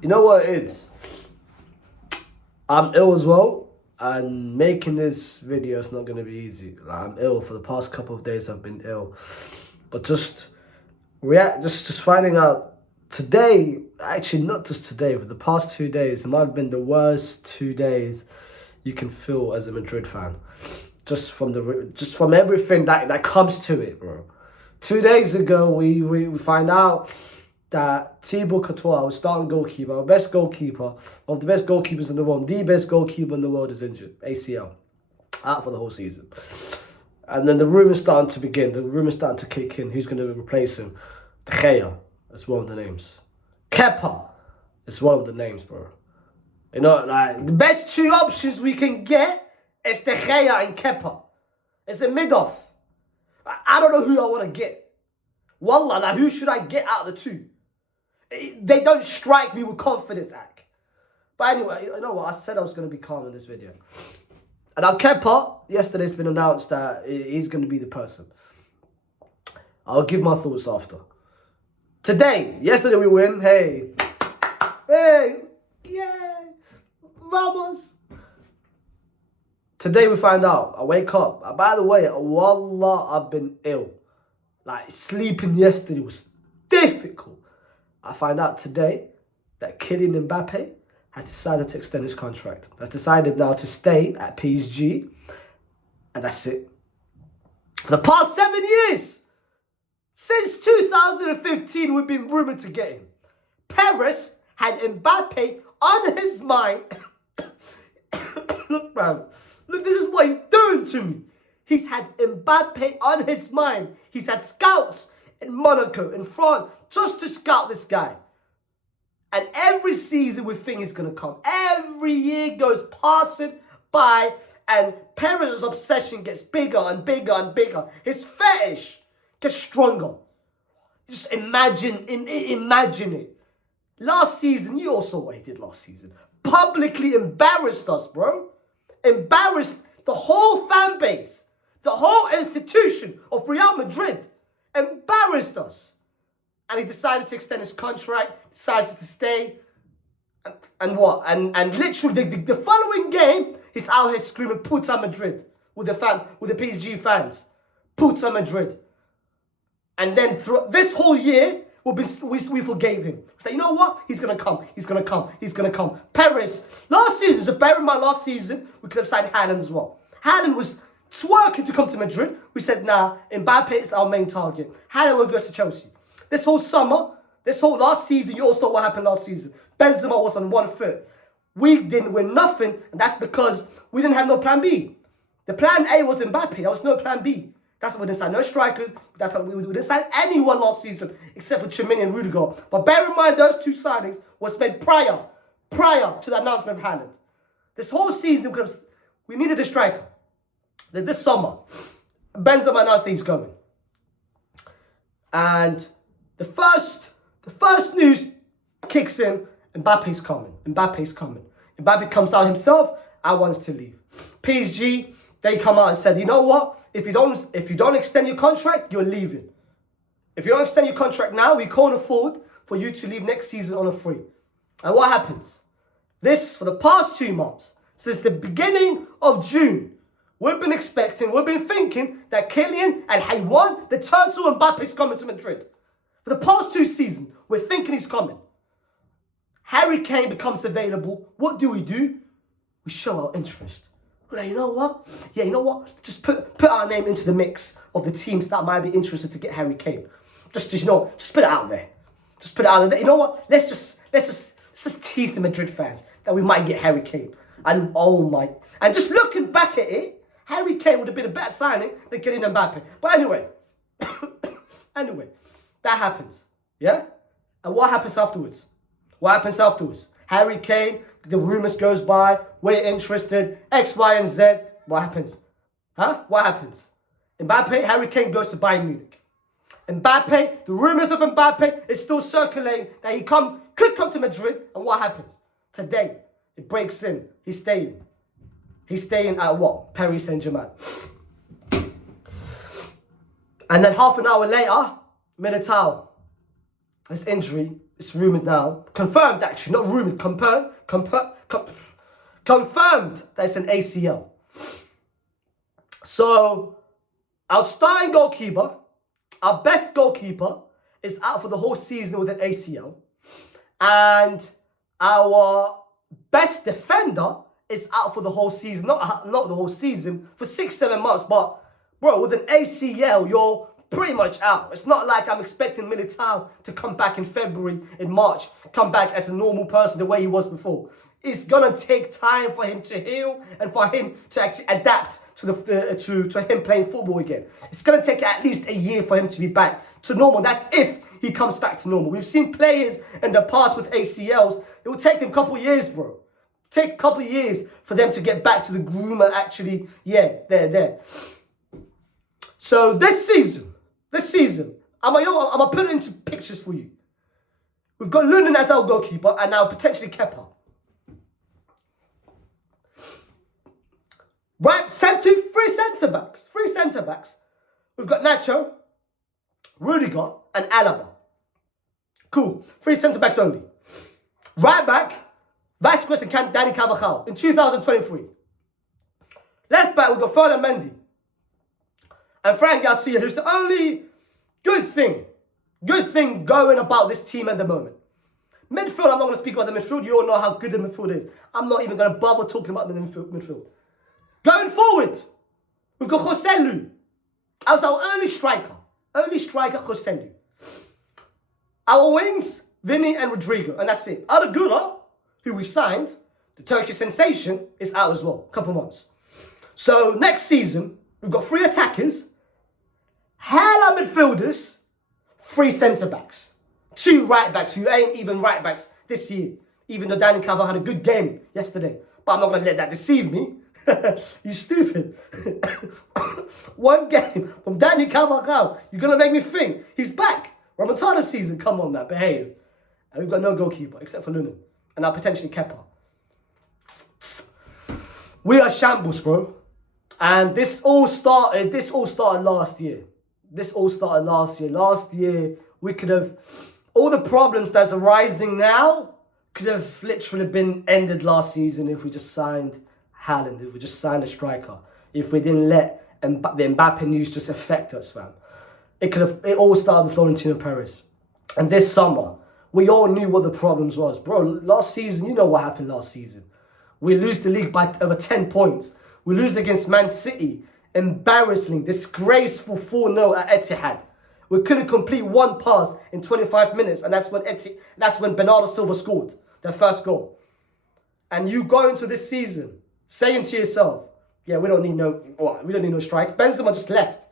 You know what it is? I'm ill as well, and making this video is not going to be easy. Like, I'm ill. For the past couple of days I've been ill. But just finding out today, actually not just today, but the past 2 days, it might have been the worst 2 days you can feel as a Madrid fan. Just from everything that comes to it, bro. 2 days ago, we find out that Tibo ACL, starting goalkeeper, our best goalkeeper, one of the best goalkeepers in the world, the best goalkeeper in the world, is injured, ACL, out for the whole season. And then the rumours starting to begin. The rumours starting to kick in. Who's going to replace him? De Gea is one of the names. Kepa is one of the names, bro. You know, like, the best two options we can get is De Gea and Kepa. It's a mid-off. I don't know who I want to get. Wallah, like, who should I get out of the two? They don't strike me with confidence, Ak. But anyway, you know what? I said I was going to be calm in this video. And now Kepa, yesterday it's been announced that he's going to be the person. I'll give my thoughts after. Yesterday we win. Hey, yay, vamos. Today we find out. I wake up. By the way, wallah, I've been ill. Like, sleeping yesterday was difficult. I find out today that Kylian Mbappe has decided to extend his contract. Has decided now to stay at PSG. And that's it. For the past 7 years, since 2015, we've been rumoured to get him. Paris had Mbappe on his mind. Look, man. Look, this is what he's doing to me. He's had Mbappe on his mind. He's had scouts in Monaco, in France, just to scout this guy. And every season we think he's going to come. Every year goes passing by, and Perez's obsession gets bigger and bigger and bigger. His fetish gets stronger. Just imagine it. Last season, you all saw what he did last season. Publicly embarrassed us, bro. Embarrassed the whole fan base. The whole institution of Real Madrid. Embarrassed us. And he decided to extend his contract, decided to stay. And what? And literally the following game, he's out here screaming Puta Madrid with the PSG fans. Puta Madrid. And then through this whole year, we forgave him. We said, you know what? He's going to come. He's going to come. He's going to come. Paris, last season, so bear in mind, last season, we could have signed Haaland as well. Haaland was twerking to come to Madrid. We said, nah, Mbappe is our main target. Haaland will go to Chelsea. This whole summer, last season, you all saw what happened last season. Benzema was on 1 foot. We didn't win nothing, and that's because we didn't have no plan B. The plan A was Mbappe. There was no plan B. That's why we didn't sign no strikers. That's why we didn't sign anyone last season except for Chimini and Rudiger. But bear in mind, those two signings was made prior to the announcement of Haaland. This whole season, we needed a striker. Then this summer, Benzema announced that he's going. And the first news kicks in, Mbappe's coming. Mbappe comes out himself, I want to leave. PSG, they come out and said, you know what? If you don't extend your contract, you're leaving. If you don't extend your contract now, we can't afford for you to leave next season on a free. And what happens? For the past 2 months, since the beginning of June, we've been thinking that Kylian and Haywan, the turtle Mbappe, is coming to Madrid. For the past 2 seasons, we're thinking he's coming. Harry Kane becomes available. What do? We show our interest. We're like, you know what? Yeah, you know what? Just put our name into the mix of the teams that might be interested to get Harry Kane. Just put it out there. Just put it out there. You know what? Let's just tease the Madrid fans that we might get Harry Kane. And and just looking back at it, Harry Kane would have been a better signing than Kylian Mbappe. But anyway, that happens. Yeah? And what happens afterwards? Harry Kane, the rumours goes by, we're interested, X, Y, and Z. What happens? What happens? Mbappe, Harry Kane goes to Bayern Munich. Mbappe, the rumours of Mbappe is still circulating that he could come to Madrid. And what happens? Today, it breaks in. He's staying. He's staying at what? Paris Saint-Germain. And then half an hour later, Militao, his injury it's rumoured now, confirmed actually, not rumoured, confirmed that it's an ACL. So, our starting goalkeeper, our best goalkeeper, is out for the whole season with an ACL. And our best defender is out for the whole season. Not the whole season, for 6-7 months. But, bro, with an ACL, you're pretty much out. It's not like I'm expecting Militao to come back in February, in March, come back as a normal person the way he was before. It's gonna take time for him to heal and for him to actually adapt to him playing football again. It's gonna take at least a year for him to be back to normal. That's if he comes back to normal. We've seen players in the past with ACLs. It will take them a couple of years, bro. Take a couple of years for them to get back to the groove and actually, yeah, they're there. So this season, I'm gonna put it into pictures for you. We've got Lunin as our goalkeeper and now potentially Kepa. Right, three centre backs. We've got Nacho, Rudiger, and Alaba. Cool. 3 centre backs only. Right back, Vasquez and Dani Carvajal in 2023. Left back, we've got Ferdinand Mendy and Fran Garcia, who's the only good thing going about this team at the moment. Midfield, I'm not going to speak about the midfield. You all know how good the midfield is. I'm not even going to bother talking about the midfield. Going forward, we've got Joselu as our only striker. Joselu. Our wings, Vinny and Rodrigo, and that's it. Arda Güler, who we signed, the Turkish sensation, is out as well. Couple months. So next season, we've got 3 attackers, hella midfielders, 3 centre-backs, 2 right-backs who ain't even right-backs this year, even though Dani Carvajal had a good game yesterday. But I'm not going to let that deceive me. You stupid. 1 game from Dani Carvajal. You're going to make me think he's back. Remontada season, come on, man, behave. And we've got no goalkeeper except for Lunin. And now potentially Kepa. We are shambles, bro. And this all started last year. Last year, we could have, all the problems that's arising now could have literally been ended last season if we just signed Haaland, if we just signed a striker, if we didn't let the Mbappe news just affect us, fam. It all started with Florentino Perez. And this summer, we all knew what the problems was. Bro, last season, you know what happened last season. We lose the league by over 10 points. We lose against Man City. Embarrassing, disgraceful 4-0 at Etihad. We couldn't complete 1 pass in 25 minutes, and that's when Bernardo Silva scored their first goal. And you go into this season saying to yourself, yeah, we don't need no strike. Benzema just left.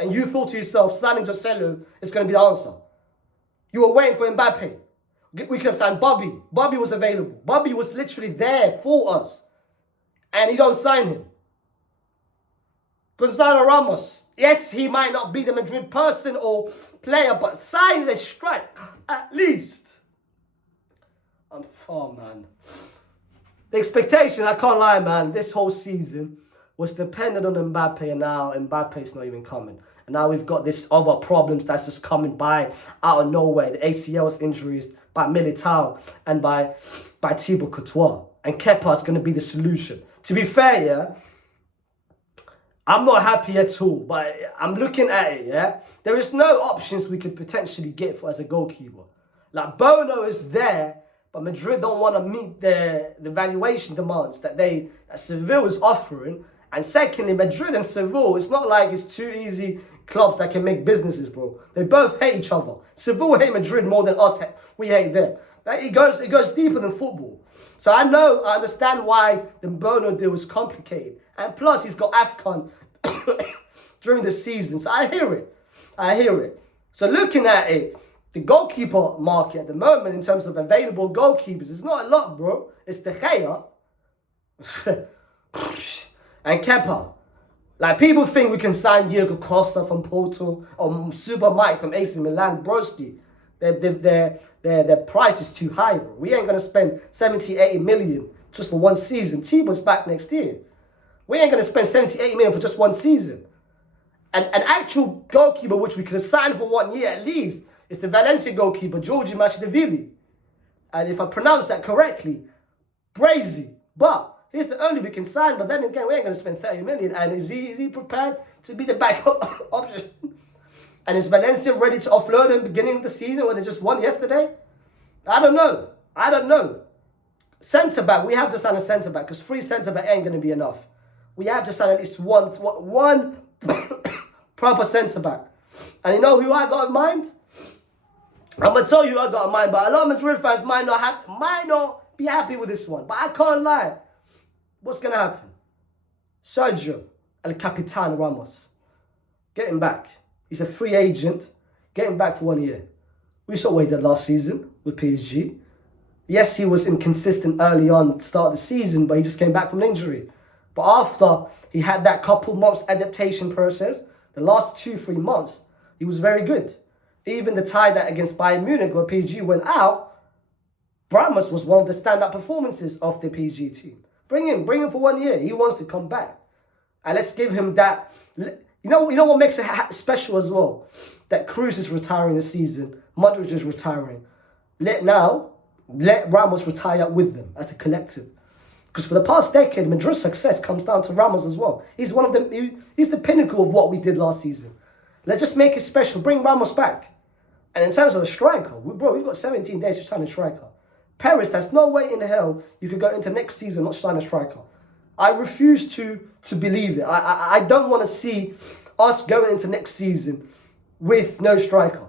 And you thought to yourself, signing Joselu is going to be the answer. You were waiting for Mbappe. We could have signed Bobby. Bobby was available. Bobby was literally there for us. And you don't sign him. Gonzalo Ramos. Yes, he might not be the Madrid person or player, but sign the strike at least. Man. The expectation, I can't lie, man, this whole season was dependent on Mbappe, and now Mbappe's not even coming. And now we've got this other problems that's just coming by out of nowhere. The ACL's injuries by Militao and by Tibo Courtois. And Kepa's going to be the solution. To be fair, yeah, I'm not happy at all, but I'm looking at it, yeah. There is no options we could potentially get for as a goalkeeper. Like, Bono is there, but Madrid don't want to meet the valuation demands that Seville is offering. And secondly, Madrid and Seville, it's not like it's 2 easy clubs that can make businesses, bro. They both hate each other. Seville hate Madrid more than us. We hate them. It goes deeper than football. So I understand why the Bono deal is complicated. And plus, he's got AFCON during the season. So I hear it. So looking at it, the goalkeeper market at the moment in terms of available goalkeepers is not a lot, bro. It's De Gea and Kepa. Like, people think we can sign Diego Costa from Porto or Super Mike from AC Milan. Broski, their price is too high, bro. We ain't going to spend 70, 80 million just for 1 season. Tibo's back next year. We ain't going to spend 70, 80 million for just 1 season. And an actual goalkeeper, which we could have signed for 1 year at least, It's the Valencia goalkeeper, Georgi Masvidashvili. And if I pronounce that correctly, crazy. But he's the only we can sign. But then again, we ain't going to spend 30 million. And is he prepared to be the backup option? And is Valencia ready to offload him beginning of the season when they just won yesterday? I don't know. Centre-back, we have to sign a centre-back because 3 centre-back ain't going to be enough. We have to sign at least one proper centre-back. And you know who I got in mind? I'm going to tell you who I got in mind, but a lot of Madrid fans might not be happy with this one. But I can't lie. What's going to happen? Sergio El Capitan Ramos. Get him back. He's a free agent. Get him back for 1 year. We saw what he did last season with PSG. Yes, he was inconsistent early on, start of the season, but he just came back from an injury. But after he had that couple months adaptation process, the last 2-3 months, he was very good. Even the tie that against Bayern Munich where PSG went out, Ramos was one of the stand-up performances of the PSG team. Bring him for 1 year. He wants to come back. And let's give him that. You know what makes it special as well? That Cruz is retiring this season. Madrid is retiring. Let Ramos retire with them as a collective. Because for the past decade, Madrid's success comes down to Ramos as well. He's one of them. He's the pinnacle of what we did last season. Let's just make it special. Bring Ramos back. And in terms of a striker, we've got 17 days to sign a striker. Paris, there's no way in hell you could go into next season not sign a striker. I refuse to believe it. I don't want to see us going into next season with no striker.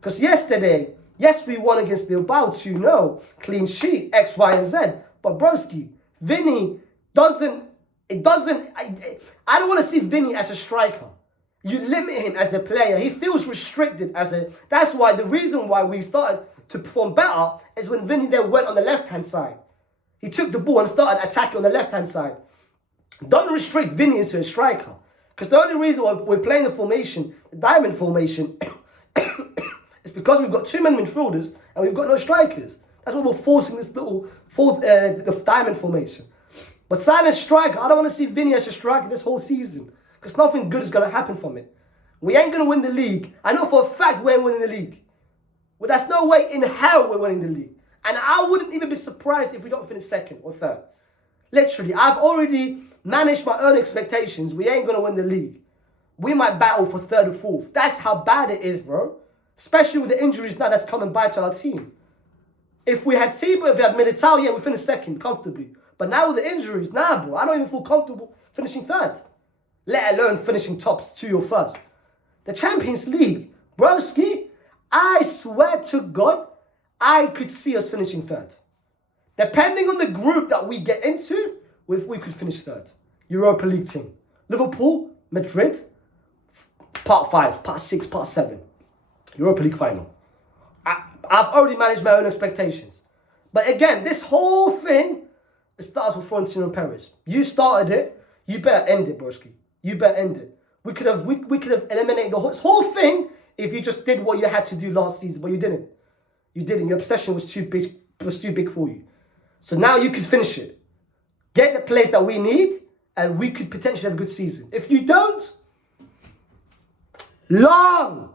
Because yesterday, yes, we won against Bilbao 2-0, clean sheet, X, Y, and Z. But broski, Vinny I don't want to see Vinny as a striker. You limit him as a player. He feels restricted that's why the reason why we started to perform better is when Vinny then went on the left-hand side. He took the ball and started attacking on the left-hand side. Don't restrict Vinny into a striker. Because the only reason why we're playing the formation, the diamond formation, is because we've got 2 men midfielders and we've got no strikers. That's why we're forcing this little the diamond formation. But sign a striker. I don't want to see Vinny as a striker this whole season. Because nothing good is going to happen from it. We ain't going to win the league. I know for a fact we ain't winning the league. Well, there's no way in hell we're winning the league. And I wouldn't even be surprised if we don't finish 2nd or 3rd. Literally, I've already managed my own expectations. We ain't going to win the league. We might battle for 3rd or 4th. That's how bad it is, bro. Especially with the injuries now that's coming by to our team. If we had Tibo, if we had Militao, yeah, we finished 2nd comfortably. But now with the injuries, nah, bro. I don't even feel comfortable finishing 3rd. Let alone finishing tops 2 or 1st. The Champions League, broski, I swear to God, I could see us finishing 3rd. Depending on the group that we get into, we could finish 3rd. Europa League team. Liverpool, Madrid, part 5, part 6, part 7. Europa League final. I've already managed my own expectations. But again, this whole thing, it starts with Florentino Perez. You started it, you better end it, broski. You better end it. We could have eliminated this whole thing if you just did what you had to do last season, but you didn't. You didn't. Your obsession was too big for you. So now you could finish it. Get the players that we need, and we could potentially have a good season. If you don't, long